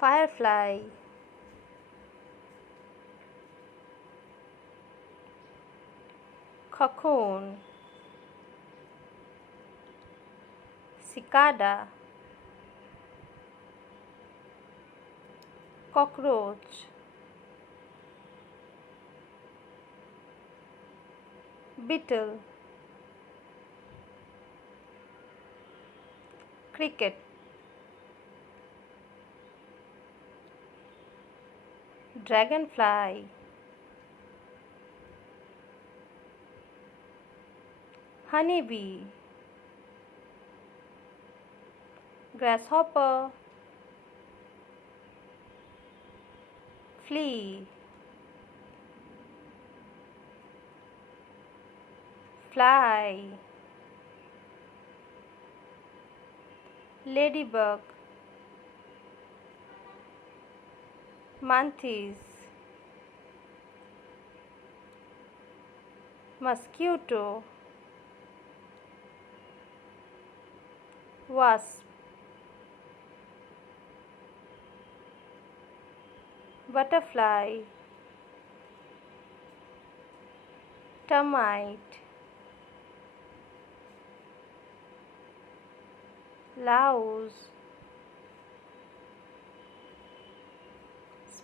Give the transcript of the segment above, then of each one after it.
firefly, cocoon, cicada, cockroach, beetle, cricket, dragonfly, honeybee, grasshopper, flea, fly, ladybug, monkeys, mosquito, wasp, butterfly, termite, louse,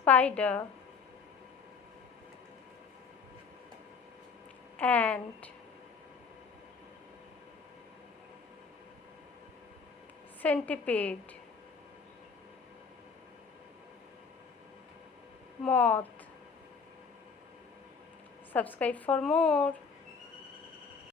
spider, ant, centipede, moth. Subscribe for more.